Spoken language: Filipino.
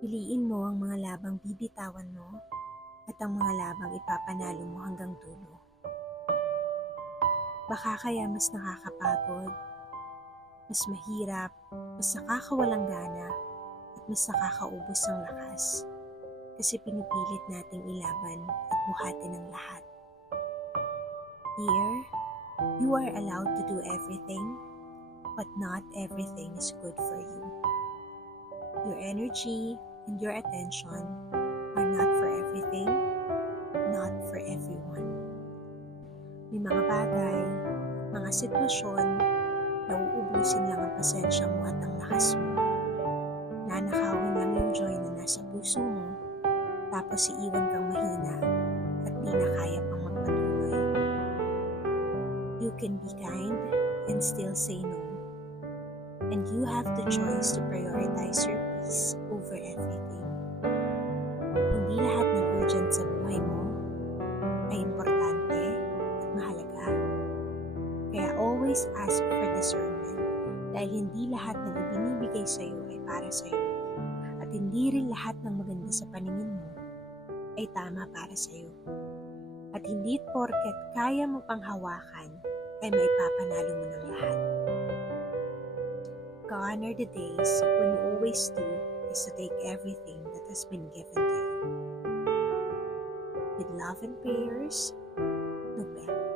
Piliin mo ang mga labang bibitawan mo at ang mga labang ipapanalo mo hanggang dulo. Baka kaya mas nakakapagod, mas mahirap, mas nakakawalang gana, at mas nakakaubos ng lakas kasi pinipilit nating ilaban at buhatin ang lahat. Here, you are allowed to do everything, but not everything is good for you. Your energy and your attention are not for everything, not for everyone. May mga bagay, mga sitwasyon na uubusin lang ang pasensya mo at ang lakas mo. Nanakawin lang yung joy na nasa puso mo, tapos iiwan kang mahina at di na kaya pang magpatuloy. You can be kind and still say no. And you have the choice to prioritize your peace over everything. Hindi lahat ng urgent sa buhay mo ay importante at mahalaga. Kaya always ask for discernment dahil hindi lahat ng ibinibigay sa iyo ay para sa iyo. At hindi rin lahat ng maganda sa paningin mo ay tama para sa iyo. At hindi porket kaya mo pang hawakan ay maipapanalo mo ng lahat. Gone are the days when you always do is to take everything that has been given to you. With love and prayers, Nobel.